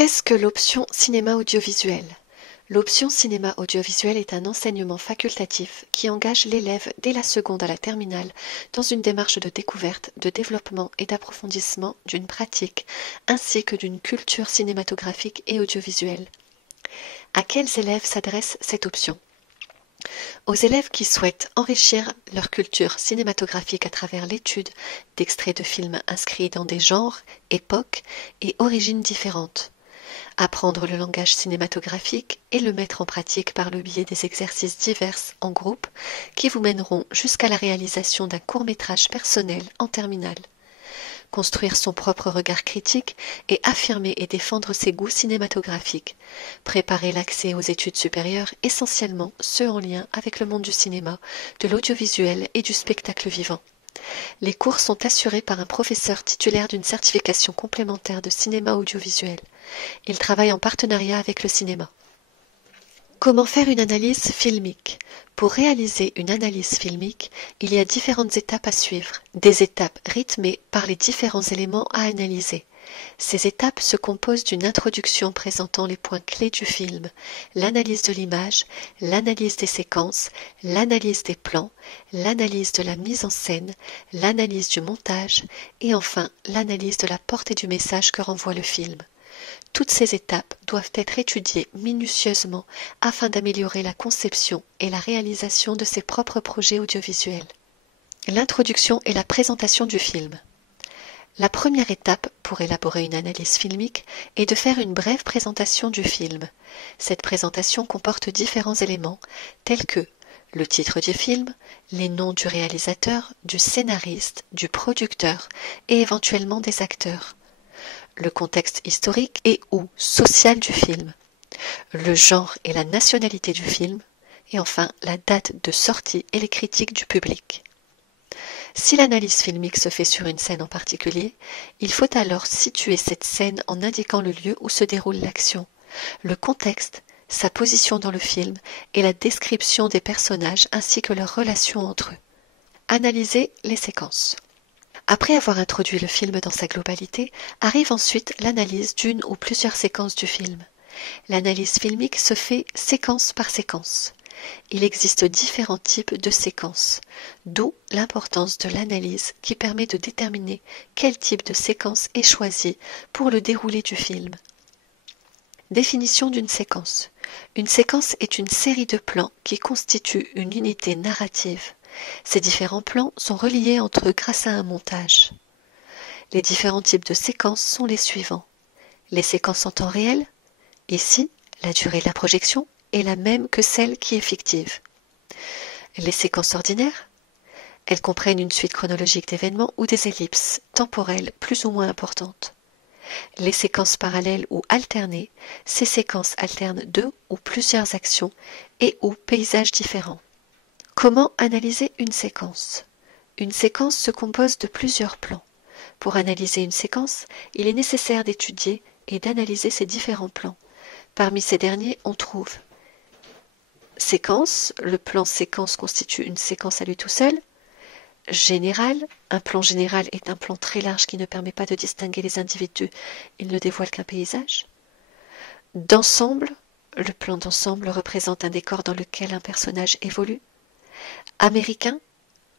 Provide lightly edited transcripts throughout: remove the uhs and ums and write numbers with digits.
Qu'est-ce que l'option cinéma audiovisuel? L'option cinéma audiovisuel est un enseignement facultatif qui engage l'élève dès la seconde à la terminale dans une démarche de découverte, de développement et d'approfondissement d'une pratique ainsi que d'une culture cinématographique et audiovisuelle. À quels élèves s'adresse cette option? Aux élèves qui souhaitent enrichir leur culture cinématographique à travers l'étude d'extraits de films inscrits dans des genres, époques et origines différentes. Apprendre le langage cinématographique et le mettre en pratique par le biais des exercices divers en groupe qui vous mèneront jusqu'à la réalisation d'un court-métrage personnel en terminale. Construire son propre regard critique et affirmer et défendre ses goûts cinématographiques. Préparer l'accès aux études supérieures, essentiellement ceux en lien avec le monde du cinéma, de l'audiovisuel et du spectacle vivant. Les cours sont assurés par un professeur titulaire d'une certification complémentaire de cinéma audiovisuel. Il travaille en partenariat avec le cinéma. Comment faire une analyse filmique? Pour réaliser une analyse filmique, il y a différentes étapes à suivre, des étapes rythmées par les différents éléments à analyser. Ces étapes se composent d'une introduction présentant les points clés du film, l'analyse de l'image, l'analyse des séquences, l'analyse des plans, l'analyse de la mise en scène, l'analyse du montage et enfin l'analyse de la portée du message que renvoie le film. Toutes ces étapes doivent être étudiées minutieusement afin d'améliorer la conception et la réalisation de ses propres projets audiovisuels. L'introduction et la présentation du film. La première étape pour élaborer une analyse filmique est de faire une brève présentation du film. Cette présentation comporte différents éléments tels que le titre du film, les noms du réalisateur, du scénariste, du producteur et éventuellement des acteurs, le contexte historique et ou social du film, le genre et la nationalité du film, et enfin la date de sortie et les critiques du public. Si l'analyse filmique se fait sur une scène en particulier, il faut alors situer cette scène en indiquant le lieu où se déroule l'action, le contexte, sa position dans le film et la description des personnages ainsi que leurs relations entre eux. Analyser les séquences. Après avoir introduit le film dans sa globalité, arrive ensuite l'analyse d'une ou plusieurs séquences du film. L'analyse filmique se fait séquence par séquence. Il existe différents types de séquences, d'où l'importance de l'analyse qui permet de déterminer quel type de séquence est choisi pour le déroulé du film. Définition d'une séquence. Une séquence est une série de plans qui constituent une unité narrative. Ces différents plans sont reliés entre eux grâce à un montage. Les différents types de séquences sont les suivants. Les séquences en temps réel. Ici, la durée de la projection est la même que celle qui est fictive. Les séquences ordinaires. Elles comprennent une suite chronologique d'événements ou des ellipses temporelles plus ou moins importantes. Les séquences parallèles ou alternées, ces séquences alternent deux ou plusieurs actions et ou paysages différents. Comment analyser une séquence? Une séquence se compose de plusieurs plans. Pour analyser une séquence, il est nécessaire d'étudier et d'analyser ces différents plans. Parmi ces derniers, on trouve séquence, le plan séquence constitue une séquence à lui tout seul. Général, un plan général est un plan très large qui ne permet pas de distinguer les individus, il ne dévoile qu'un paysage. D'ensemble, le plan d'ensemble représente un décor dans lequel un personnage évolue. Américain,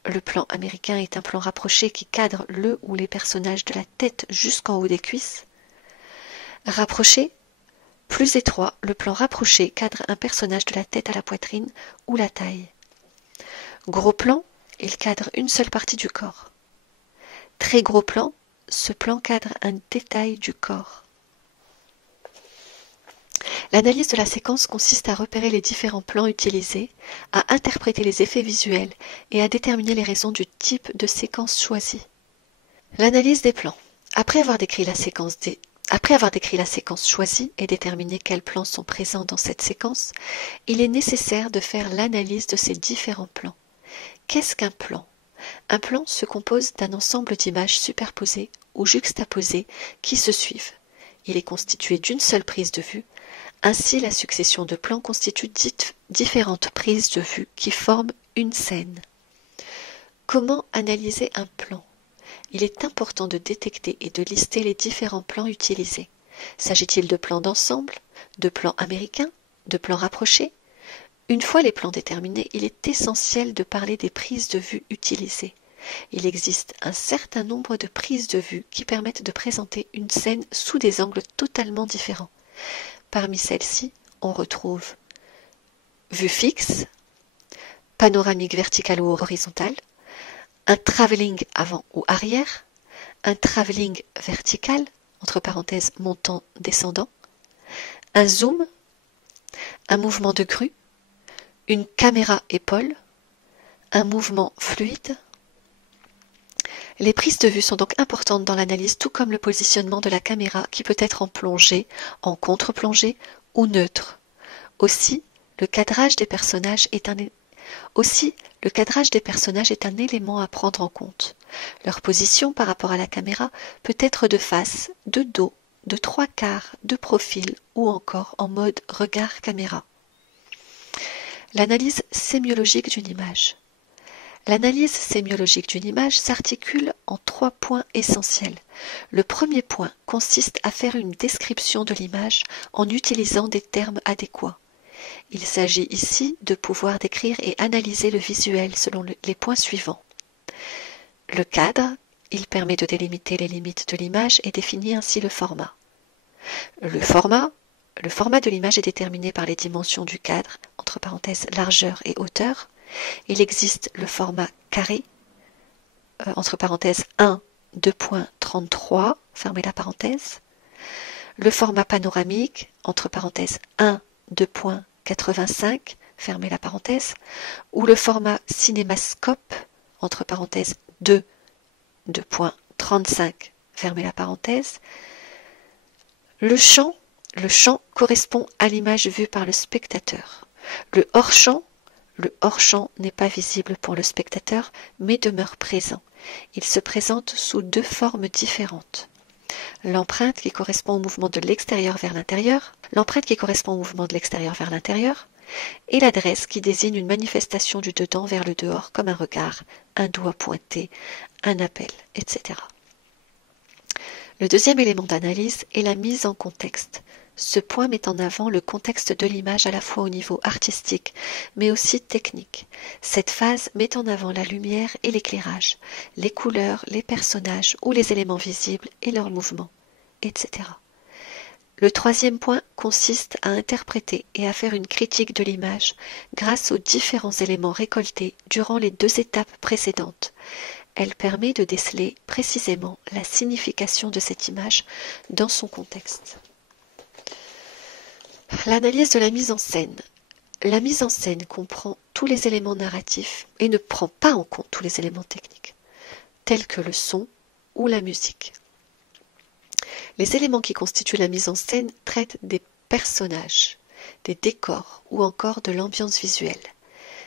le plan américain est un plan rapproché qui cadre le ou les personnages de la tête jusqu'en haut des cuisses. Rapproché, plus étroit, le plan rapproché cadre un personnage de la tête à la poitrine ou la taille. Gros plan, il cadre une seule partie du corps. Très gros plan, ce plan cadre un détail du corps. L'analyse de la séquence consiste à repérer les différents plans utilisés, à interpréter les effets visuels et à déterminer les raisons du type de séquence choisie. L'analyse des plans. Après avoir décrit la séquence choisie et déterminé quels plans sont présents dans cette séquence, il est nécessaire de faire l'analyse de ces différents plans. Qu'est-ce qu'un plan? Un plan se compose d'un ensemble d'images superposées ou juxtaposées qui se suivent. Il est constitué d'une seule prise de vue. Ainsi, la succession de plans constitue différentes prises de vue qui forment une scène. Comment analyser un plan? Il est important de détecter et de lister les différents plans utilisés. S'agit-il de plans d'ensemble, de plans américains, de plans rapprochés? Une fois les plans déterminés, il est essentiel de parler des prises de vue utilisées. Il existe un certain nombre de prises de vue qui permettent de présenter une scène sous des angles totalement différents. Parmi celles-ci, on retrouve vue fixe, panoramique verticale ou horizontale, un travelling avant ou arrière, un travelling vertical, entre parenthèses montant-descendant, un zoom, un mouvement de grue, une caméra épaule, un mouvement fluide. Les prises de vue sont donc importantes dans l'analyse, tout comme le positionnement de la caméra qui peut être en plongée, en contre-plongée ou neutre. Aussi, le cadrage des personnages est un élément à prendre en compte. Leur position par rapport à la caméra peut être de face, de dos, de trois quarts, de profil ou encore en mode regard caméra. L'analyse sémiologique d'une image. L'analyse sémiologique d'une image s'articule en 3 points essentiels. Le premier point consiste à faire une description de l'image en utilisant des termes adéquats. Il s'agit ici de pouvoir décrire et analyser le visuel selon les points suivants. Le cadre, il permet de délimiter les limites de l'image et définit ainsi le format. Le format de l'image est déterminé par les dimensions du cadre, entre parenthèses largeur et hauteur. Il existe le format carré, entre parenthèses 1, 2.33, fermez la parenthèse. Le format panoramique, entre parenthèses 1, 2.85, fermez la parenthèse. Ou le format cinémascope, entre parenthèses 2, 2.35, fermez la parenthèse. Le champ correspond à l'image vue par le spectateur. Le hors-champ n'est pas visible pour le spectateur, mais demeure présent. Il se présente sous 2 formes différentes. L'empreinte qui correspond au mouvement de l'extérieur vers l'intérieur, et l'adresse qui désigne une manifestation du dedans vers le dehors comme un regard, un doigt pointé, un appel, etc. Le deuxième élément d'analyse est la mise en contexte. Ce point met en avant le contexte de l'image à la fois au niveau artistique, mais aussi technique. Cette phase met en avant la lumière et l'éclairage, les couleurs, les personnages ou les éléments visibles et leurs mouvements, etc. Le troisième point consiste à interpréter et à faire une critique de l'image grâce aux différents éléments récoltés durant les 2 étapes précédentes. Elle permet de déceler précisément la signification de cette image dans son contexte. L'analyse de la mise en scène. La mise en scène comprend tous les éléments narratifs et ne prend pas en compte tous les éléments techniques, tels que le son ou la musique. Les éléments qui constituent la mise en scène traitent des personnages, des décors ou encore de l'ambiance visuelle.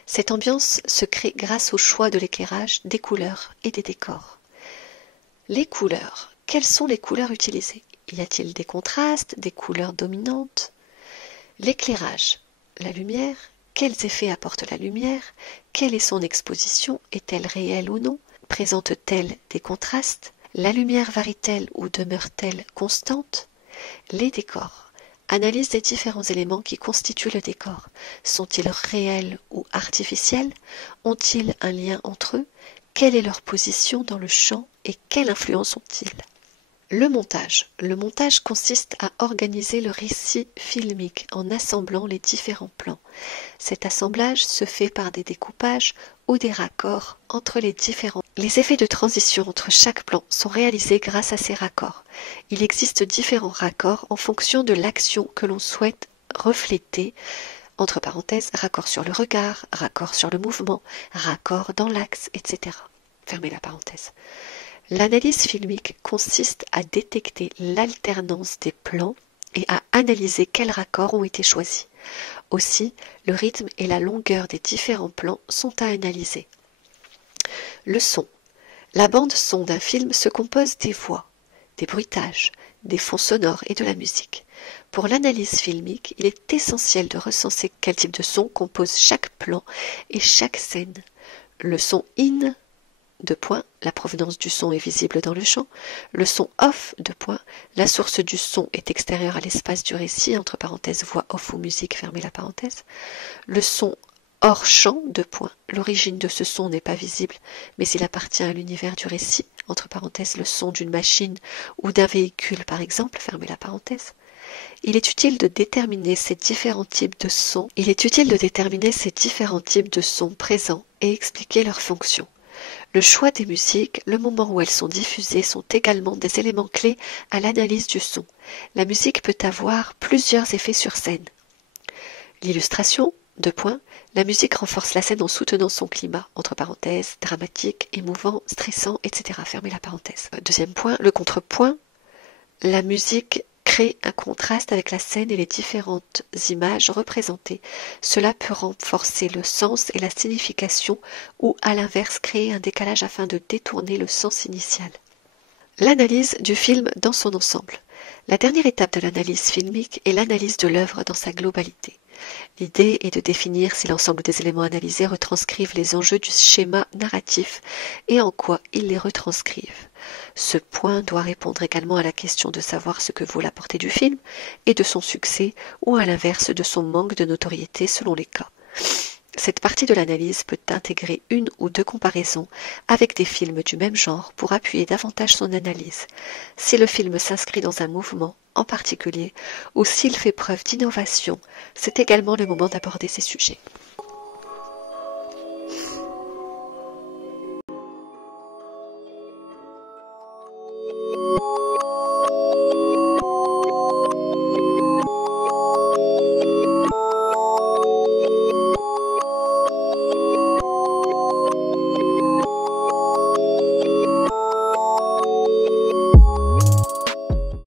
Cette ambiance se crée grâce au choix de l'éclairage, des couleurs et des décors. Les couleurs. Quelles sont les couleurs utilisées? Y a-t-il des contrastes, des couleurs dominantes? L'éclairage. La lumière. Quels effets apporte la lumière? Quelle est son exposition? Est-elle réelle ou non? Présente-t-elle des contrastes? La lumière varie-t-elle ou demeure-t-elle constante? Les décors. Analyse des différents éléments qui constituent le décor. Sont-ils réels ou artificiels? Ont-ils un lien entre eux? Quelle est leur position dans le champ et quelle influence ont-ils? Le montage. Le montage consiste à organiser le récit filmique en assemblant les différents plans. Cet assemblage se fait par des découpages ou des raccords entre les différents. Les effets de transition entre chaque plan sont réalisés grâce à ces raccords. Il existe différents raccords en fonction de l'action que l'on souhaite refléter, entre parenthèses, raccord sur le regard, raccord sur le mouvement, raccord dans l'axe, etc. Fermez la parenthèse. L'analyse filmique consiste à détecter l'alternance des plans et à analyser quels raccords ont été choisis. Aussi, le rythme et la longueur des différents plans sont à analyser. Le son. La bande son d'un film se compose des voix, des bruitages, des fonds sonores et de la musique. Pour l'analyse filmique, il est essentiel de recenser quel type de son compose chaque plan et chaque scène. Le son in deux points, la provenance du son est visible dans le champ. Le son off, deux points, la source du son est extérieure à l'espace du récit, entre parenthèses, voix off ou musique, fermez la parenthèse. Le son hors champ, deux points, l'origine de ce son n'est pas visible, mais il appartient à l'univers du récit, entre parenthèses, le son d'une machine ou d'un véhicule par exemple, fermez la parenthèse. Il est utile de déterminer ces différents types de sons. Présents et expliquer leurs fonctions. Le choix des musiques, le moment où elles sont diffusées sont également des éléments clés à l'analyse du son. La musique peut avoir plusieurs effets sur scène. L'illustration, deux points, la musique renforce la scène en soutenant son climat, entre parenthèses, dramatique, émouvant, stressant, etc. Fermez la parenthèse. Deuxième point, le contrepoint, la musique crée un contraste avec la scène et les différentes images représentées. Cela peut renforcer le sens et la signification ou à l'inverse créer un décalage afin de détourner le sens initial. L'analyse du film dans son ensemble. La dernière étape de l'analyse filmique est l'analyse de l'œuvre dans sa globalité. L'idée est de définir si l'ensemble des éléments analysés retranscrivent les enjeux du schéma narratif et en quoi ils les retranscrivent. Ce point doit répondre également à la question de savoir ce que vaut la portée du film et de son succès ou à l'inverse de son manque de notoriété selon les cas. Cette partie de l'analyse peut intégrer une ou deux comparaisons avec des films du même genre pour appuyer davantage son analyse. Si le film s'inscrit dans un mouvement en particulier ou s'il fait preuve d'innovation, c'est également le moment d'aborder ces sujets.